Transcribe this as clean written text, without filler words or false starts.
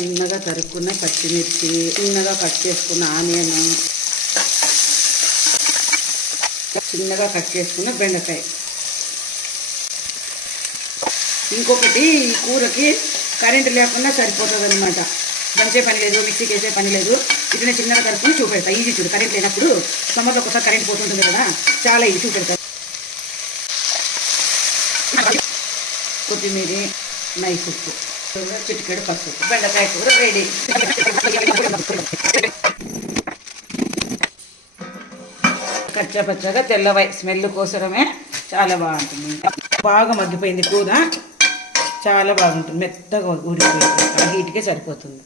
చిన్నగా తరుక్కున్న పచ్చిమిర్చి, చిన్నగా కట్ చేసుకున్న ఆనియన్, చిన్నగా కట్ చేసుకున్న బెండకాయ. ఇంకొకటి, ఈ కూరకి కరెంటు లేకుండా సరిపోతుంది అనమాట. దంచే పని లేదు, మిక్సీకి వేసే పని లేదు. ఇట్లనే చిన్నగా తరుపుని చూపెడతా. ఈజీ చూడు, కరెంట్ లేనప్పుడు సమ్మర్లో ఒకసారి కరెంట్ పోతుంటుంది కదా, చాలా ఈజీ చూపెడతా. కొత్తిమీర, నైస్ ఉప్పు, చిటికెడు పసుపు, బెండకాయ కూర రెడీ. కచ్చా పచ్చగా తెల్లవై స్మెల్ కోసరమే చాలా బాగుంటుంది. బాగా మగ్గిపోయింది కూర, చాలా బాగుంటుంది, మెత్తగా ఊడిపోయింది. ఆ హీట్కే సరిపోతుంది.